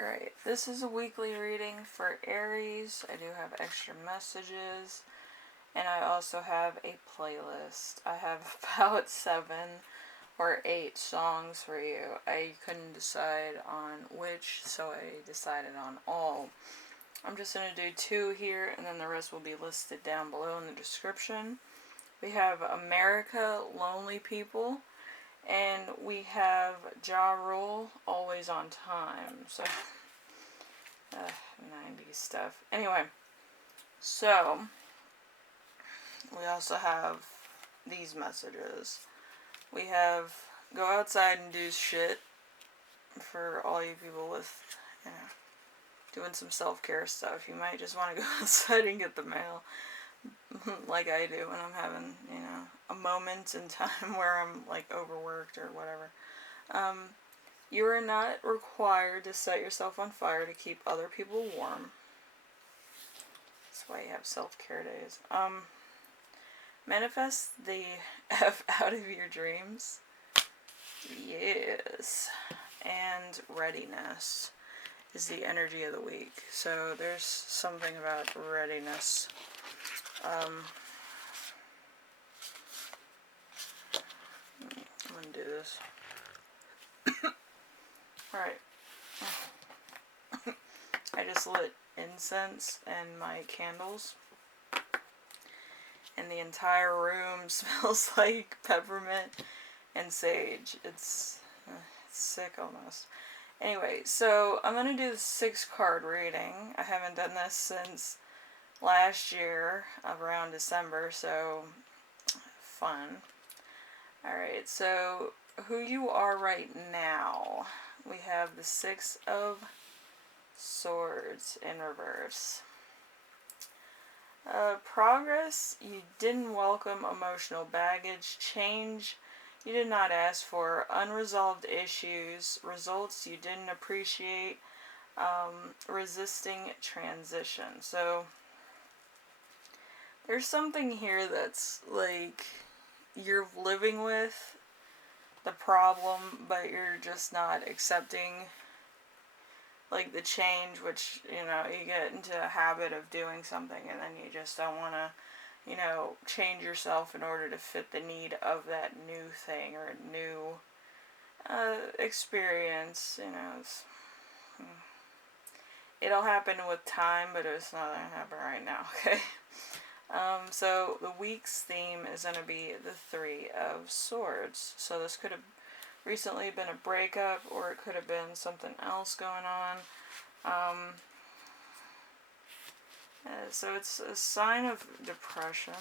Alright, this is a weekly reading for Aries. I do have extra messages, and I also have a playlist. I have about 7 or 8 songs for you. I couldn't decide on which, so I decided on all. I'm just going to do 2 here, and then the rest will be listed down below in the description. We have America, Lonely People, and we have Ja Rule, Always on Time. So, 90s stuff. Anyway, so, we also have these messages. We have, go outside and do shit, for all you people with, you know, doing some self-care stuff. You might just want to go outside and get the mail, like I do when I'm having, you know, a moment in time where I'm, like, overworked or whatever. You are not required to set yourself on fire to keep other people warm. That's why you have self-care days. Manifest the F out of your dreams. Yes. And readiness is the energy of the week. So there's something about readiness. I'm gonna do this. Alright. I just lit incense and my candles. And the entire room smells like peppermint and sage. It's sick almost. Anyway, so I'm going to do the 6-card reading. I haven't done this since last year, around December, so fun. Alright, so who you are right now. We have the 6 of Swords in reverse. Progress, you didn't welcome emotional baggage. Change, you did not ask for. Unresolved issues, results you didn't appreciate. Resisting transition. So, there's something here that's like you're living with the problem, but you're just not accepting like the change, which, you know, you get into a habit of doing something and then you just don't want to, you know, change yourself in order to fit the need of that new thing or new experience, you know. It'll happen with time, but it's not going to happen right now, okay? So the week's theme is going to be the 3 of Swords. So this could have recently been a breakup, or it could have been something else going on. So it's a sign of depression,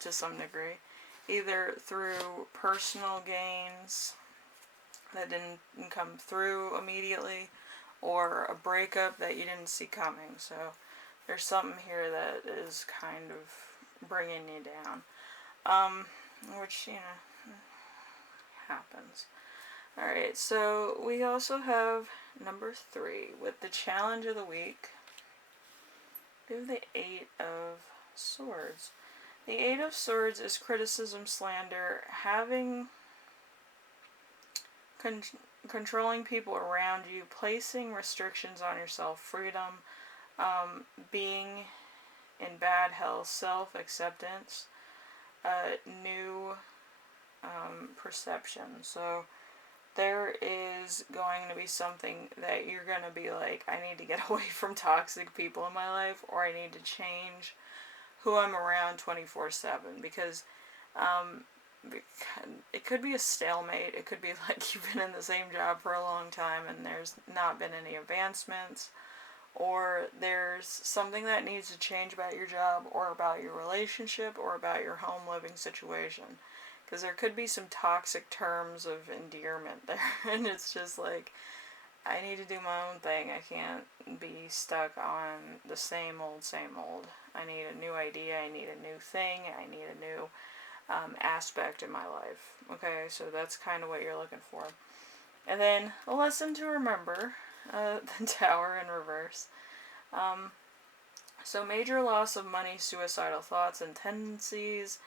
to some degree. Either through personal gains that didn't come through immediately, or a breakup that you didn't see coming. So there's something here that is kind of bringing you down. Which, you know, happens. Alright, so we also have number 3 with the challenge of the week. We have the 8 of Swords. The 8 of Swords is criticism, slander, having controlling people around you, placing restrictions on yourself, freedom, being in bad health, self-acceptance, new perception. So there is going to be something that you're going to be like, I need to get away from toxic people in my life, or I need to change who I'm around 24/7, because it could be a stalemate. It could be like you've been in the same job for a long time and there's not been any advancements, or there's something that needs to change about your job, or about your relationship, or about your home living situation. Because there could be some toxic terms of endearment there, and it's just like, I need to do my own thing. I can't be stuck on the same old, same old. I need a new idea, I need a new thing, I need a new aspect in my life. Okay, so that's kind of what you're looking for. And then, a lesson to remember, the Tower in reverse. So major loss of money, suicidal thoughts and tendencies,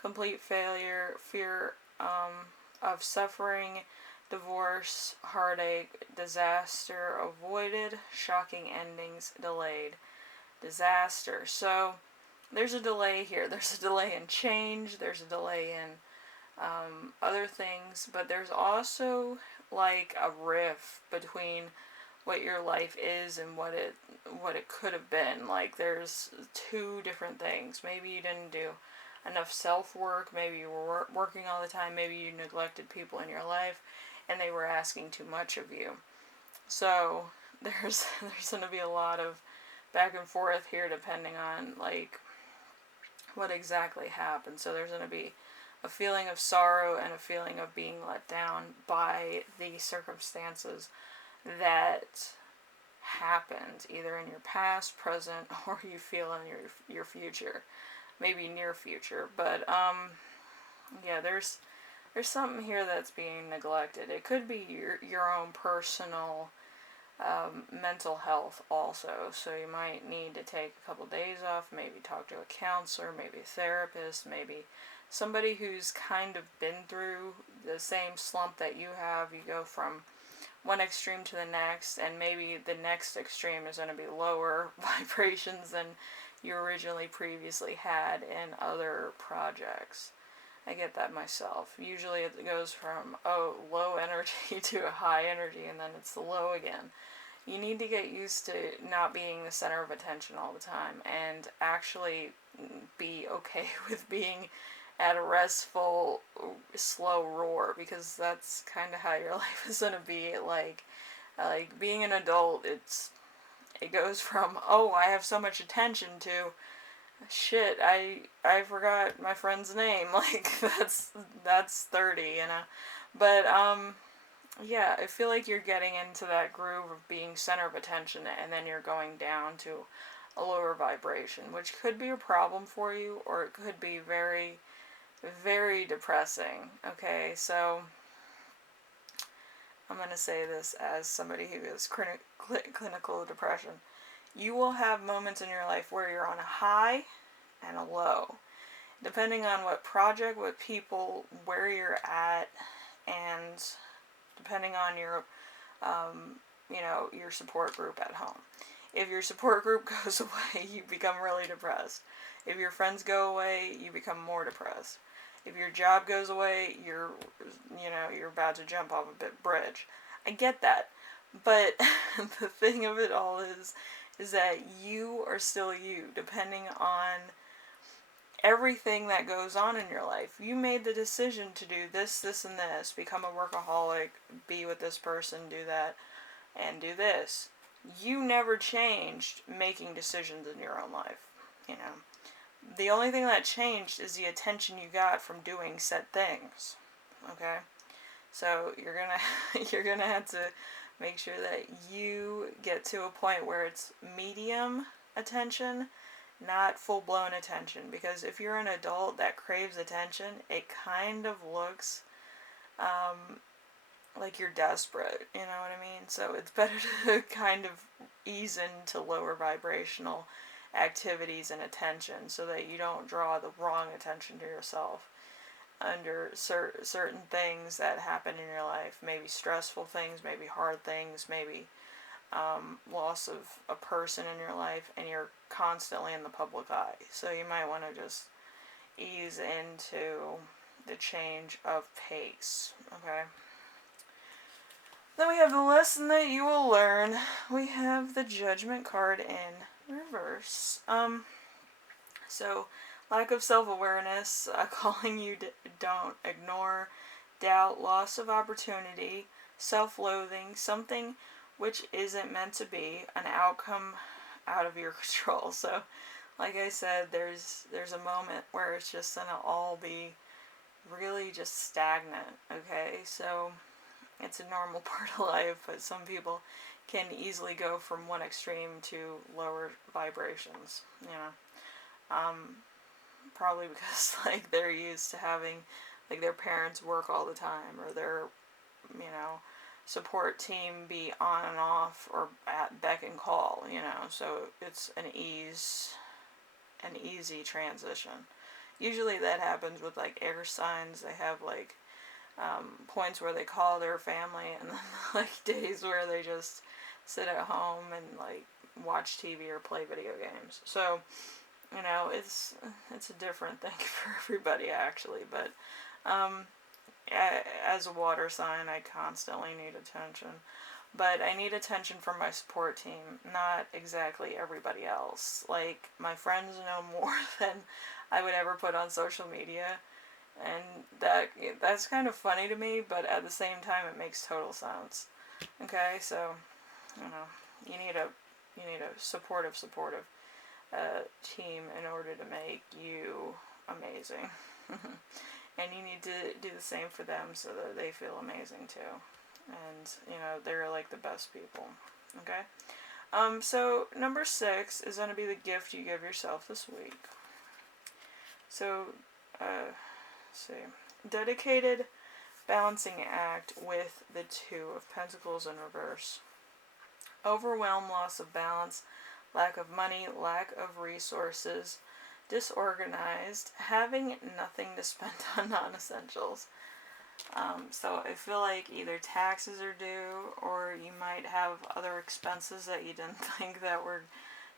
complete failure, fear of suffering, divorce, heartache, disaster avoided, shocking endings delayed, disaster. So there's a delay here. There's a delay in change. There's a delay in other things, but there's also like a rift between what your life is and what it could have been. Like there's two different things. Maybe you didn't do enough self-work, maybe you were working all the time, maybe you neglected people in your life and they were asking too much of you. So there's going to be a lot of back and forth here depending on like what exactly happened. So there's going to be a feeling of sorrow and a feeling of being let down by the circumstances that happened either in your past, present, or you feel in your future, maybe near future. But yeah, there's something here that's being neglected. It could be your own personal mental health also. So you might need to take a couple days off, maybe talk to a counselor, maybe a therapist, maybe somebody who's kind of been through the same slump that you have. You go from one extreme to the next, and maybe the next extreme is going to be lower vibrations than you originally previously had in other projects. I get that myself. Usually it goes from, low energy to a high energy, and then it's the low again. You need to get used to not being the center of attention all the time, and actually be okay with being at a restful, slow roar, because that's kind of how your life is going to be. Like being an adult, it goes from, I have so much attention, to shit, I forgot my friend's name. Like that's 30, you know. But yeah, I feel like you're getting into that groove of being center of attention, and then you're going down to a lower vibration, which could be a problem for you, or it could be very, very depressing. Okay, so I'm going to say this as somebody who has clinical depression. You will have moments in your life where you're on a high and a low, depending on what project, what people, where you're at, and depending on your, your support group at home. If your support group goes away, you become really depressed. If your friends go away, you become more depressed. If your job goes away, you're about to jump off a bridge. I get that. But the thing of it all is that you are still you, depending on everything that goes on in your life. You made the decision to do this, this, and this. Become a workaholic, be with this person, do that, and do this. You never changed making decisions in your own life, you know. The only thing that changed is the attention you got from doing said things. Okay? So you're gonna have to make sure that you get to a point where it's medium attention, not full-blown attention. Because if you're an adult that craves attention, it kind of looks like you're desperate, you know what I mean? So it's better to kind of ease into lower vibrational activities and attention, so that you don't draw the wrong attention to yourself under certain things that happen in your life. Maybe stressful things, maybe hard things, maybe loss of a person in your life, and you're constantly in the public eye. So you might want to just ease into the change of pace, okay? Then we have the lesson that you will learn. We have the Judgment card in reverse. So lack of self-awareness, calling you don't ignore, doubt, loss of opportunity, self-loathing, something which isn't meant to be, an outcome out of your control. So, like I said, there's a moment where it's just gonna all be really just stagnant, okay? So it's a normal part of life, but some people can easily go from one extreme to lower vibrations, you know. Probably because, like, they're used to having, like, their parents work all the time, or their, support team be on and off, or at beck and call, so it's an easy transition. Usually that happens with, like, air signs. They have, like, points where they call their family, and then like days where they just sit at home and like watch TV or play video games. So, you know, it's a different thing for everybody actually, but as a water sign, I constantly need attention. But I need attention from my support team, not exactly everybody else. Like, my friends know more than I would ever put on social media, and that's kind of funny to me, but at the same time, it makes total sense. Okay, so, you know, you need a supportive team in order to make you amazing. And you need to do the same for them so that they feel amazing too. And, you know, they're like the best people. Okay? So number 6 is going to be the gift you give yourself this week. So, let's see. Dedicated balancing act with the 2 of Pentacles in reverse. Overwhelm, loss of balance, lack of money, lack of resources, disorganized, having nothing to spend on non-essentials. So I feel like either taxes are due, or you might have other expenses that you didn't think that were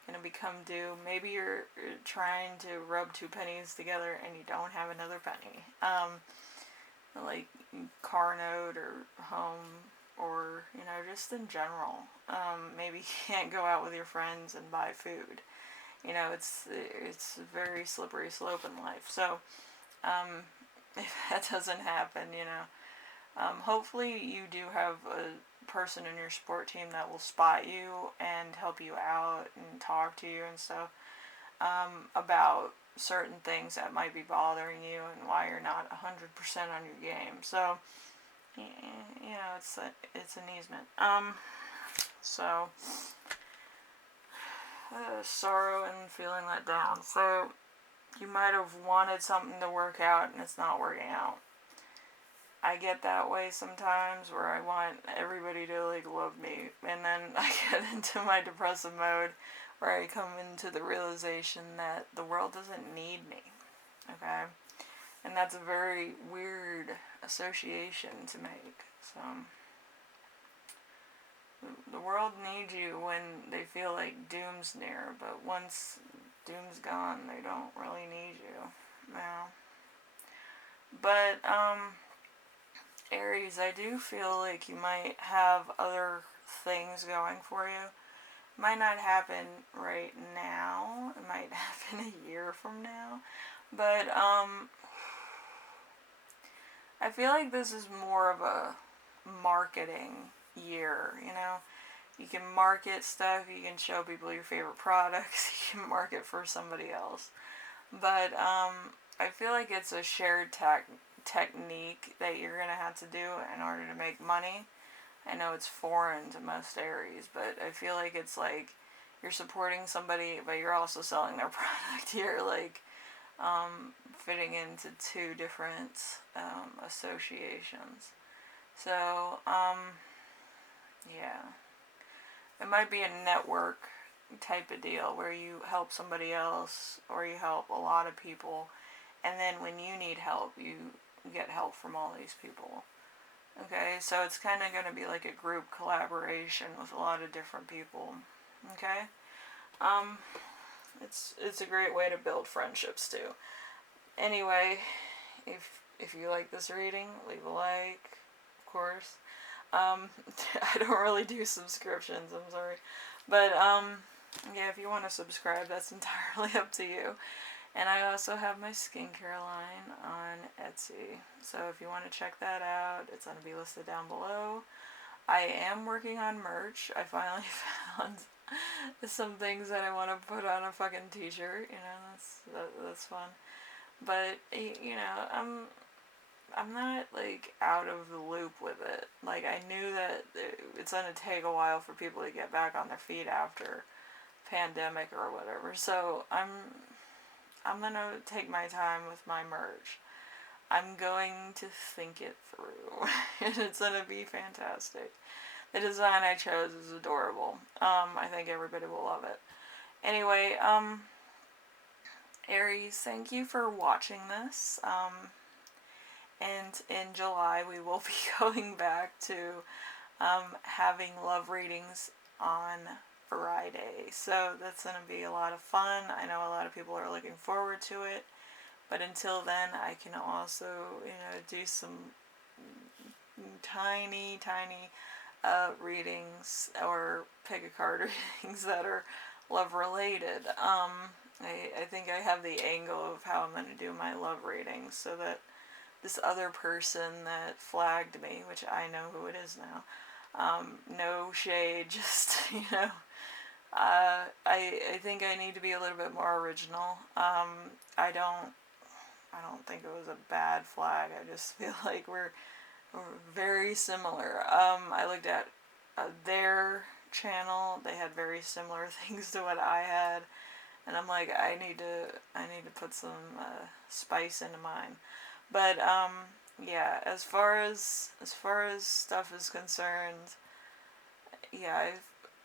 going to become due. Maybe you're trying to rub 2 pennies together and you don't have another penny. Like car note or home, or, you know, just in general. Maybe you can't go out with your friends and buy food. You know, it's a very slippery slope in life. So, if that doesn't happen, you know, hopefully you do have a person in your support team that will spot you and help you out and talk to you and stuff, about certain things that might be bothering you and why you're not 100% on your game. So, you know, it's an easement. So, sorrow and feeling let down. So, you might have wanted something to work out and it's not working out. I get that way sometimes, where I want everybody to like love me, and then I get into my depressive mode where I come into the realization that the world doesn't need me. Okay? And that's a very weird association to make. So, the world needs you when they feel like doom's near, but once doom's gone, they don't really need you now. But, Aries, I do feel like you might have other things going for you. It might not happen right now. It might happen a year from now. But, I feel like this is more of a marketing year, you know? You can market stuff, you can show people your favorite products, you can market for somebody else. But, I feel like it's a shared technique that you're going to have to do in order to make money. I know it's foreign to most Aries, but I feel like it's like you're supporting somebody, but you're also selling their product. You're like, fitting into 2 different, associations. So, yeah. It might be a network type of deal where you help somebody else, or you help a lot of people, and then when you need help, you get help from all these people. Okay, so it's kind of going to be like a group collaboration with a lot of different people. Okay? It's a great way to build friendships too. Anyway, if you like this reading, leave a like, of course. I don't really do subscriptions, I'm sorry. But, yeah, if you want to subscribe, that's entirely up to you. And I also have my skincare line on Etsy. So if you want to check that out, it's going to be listed down below. I am working on merch. I finally found some things that I want to put on a fucking t-shirt. You know, that's fun. But, you know, I'm not, like, out of the loop with it. Like, I knew that it's going to take a while for people to get back on their feet after pandemic or whatever. So, I'm going to take my time with my merch. I'm going to think it through. And it's going to be fantastic. The design I chose is adorable. I think everybody will love it. Anyway, Aries, thank you for watching this. And in July, we will be going back to having love readings on Friday. So that's going to be a lot of fun. I know a lot of people are looking forward to it. But until then, I can also, do some tiny, tiny readings or pick a card readings that are love related. I think I have the angle of how I'm going to do my love readings so that this other person that flagged me, which I know who it is now, no shade, just, I think I need to be a little bit more original. I don't think it was a bad flag. I just feel like we're very similar. I looked at their channel. They had very similar things to what I had, and I'm like, I need to put some spice into mine. But yeah, as far as stuff is concerned, yeah,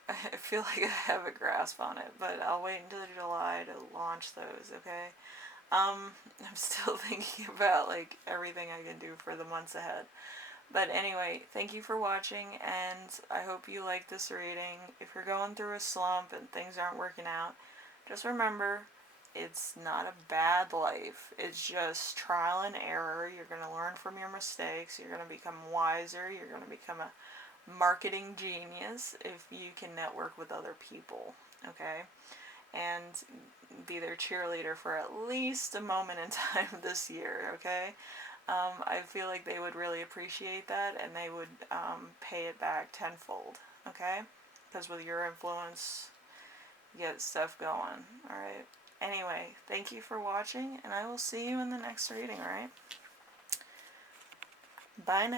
I feel like I have a grasp on it. But I'll wait until July to launch those. Okay. I'm still thinking about like everything I can do for the months ahead. But anyway, thank you for watching, and I hope you like this reading. If you're going through a slump and things aren't working out, just remember, it's not a bad life. It's just trial and error. You're going to learn from your mistakes. You're going to become wiser. You're going to become a marketing genius if you can network with other people, okay? And be their cheerleader for at least a moment in time this year, okay? I feel like they would really appreciate that, and they would pay it back tenfold, okay? Because with your influence, you get stuff going, alright? Anyway, thank you for watching, and I will see you in the next reading, alright? Bye now.